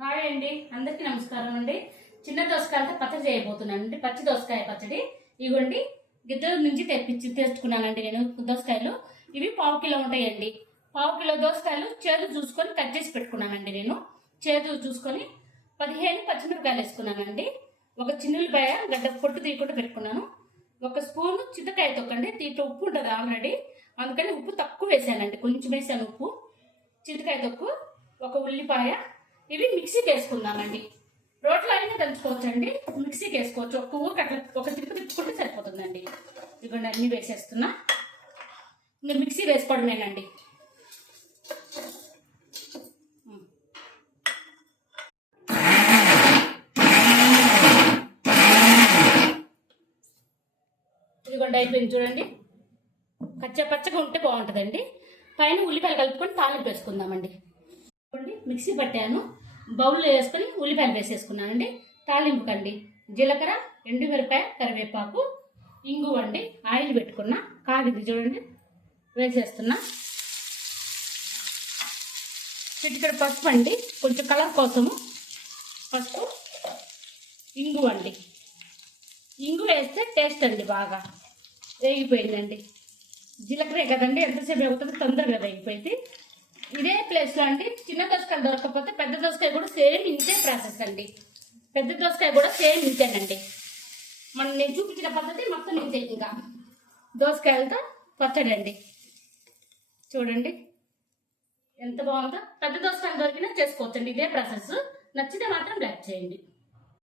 Hi అండి, అందరికీ నమస్కారం అండి. చిన్న దోసకాయలతో పచ్చడి చేయబోతున్నానండి. పచ్చి దోసకాయ పచ్చడి. ఇవ్వండి, గిద్దల నుంచి తెచ్చుకున్నానండి నేను దోసకాయలు. ఇవి 1/2 కిలో ఉంటాయండి. 1/2 కిలో దోసకాయలు చేదు చూసుకొని కట్ చేసి పెట్టుకున్నానండి. నేను చేదు చూసుకొని 15 పచ్చిమిరపకాయలు వేసుకున్నానండి. ఒక చిన్నులపాయ గడ్డ పొట్టు తీయకుండా పెట్టుకున్నాను. ఒక స్పూను చింతకాయ తొక్కండి. దీంట్లో ఉప్పు ఉంటుంది ఆల్రెడీ, అందుకని ఉప్పు తక్కువ వేసానండి. కొంచెం వేసాను ఉప్పు. చింతకాయ తొక్కు, ఒక ఉల్లిపాయ. ఇవి మిక్సీకి వేసుకుందామండి. రోట్లో అయినా దంచుకోవచ్చండి, మిక్సీకి వేసుకోవచ్చు. ఒక్క ఊరికి అట్లా ఒక తిరుపు తిప్పుకుంటే సరిపోతుందండి. ఇదిగోండి, అన్నీ వేసేస్తున్నా. మీరు మిక్సీ వేసుకోవడమేనండి. ఇదిగోండి, అయిపోయింది చూడండి. పచ్చగా ఉంటే బాగుంటుందండి. పైన ఉల్లిపాయలు కలుపుకొని తాలింపు వేసుకుందామండి. మిక్సీ పట్టాను, బౌల్లో వేసుకొని ఉల్లిపాయలు వేసేసుకున్నానండి. తాలింపుకండి జీలకర్ర, ఎండుమిరపకాయ, కరివేపాకు, ఇంగువ అండి. ఆయిల్ పెట్టుకున్నా, కాగింది చూడండి, వేసేస్తున్నా. చిటికెడు పసుపు అండి, కొంచెం కలర్ కోసము పసుపు. ఇంగువ అండి, ఇంగువ వేస్తే టేస్ట్ అండి. బాగా వేగిపోయిందండి. జీలకర్ర కదండి, ఎంతసేపు అవుతుంది, తొందరగా వేగిపోయింది. ఇదే ప్లేస్లో అండి చిన్న దోసకాయలు దొరకకపోతే పెద్ద దోసకాయ కూడా సేమ్ ఇంతే ప్రాసెస్ అండి. పెద్ద దోసకాయ కూడా సేమ్ ఇంతేనండి. నేను చూపించిన పద్ధతి మొత్తం ఇంతే. ఇంకా దోసకాయలతో పచ్చడి అండి. చూడండి ఎంత బాగుందో. పెద్ద దోసకాయలు దొరికినా చేసుకోవచ్చండి. ఇదే ప్రాసెస్. నచ్చితే మాత్రం లైక్ చేయండి.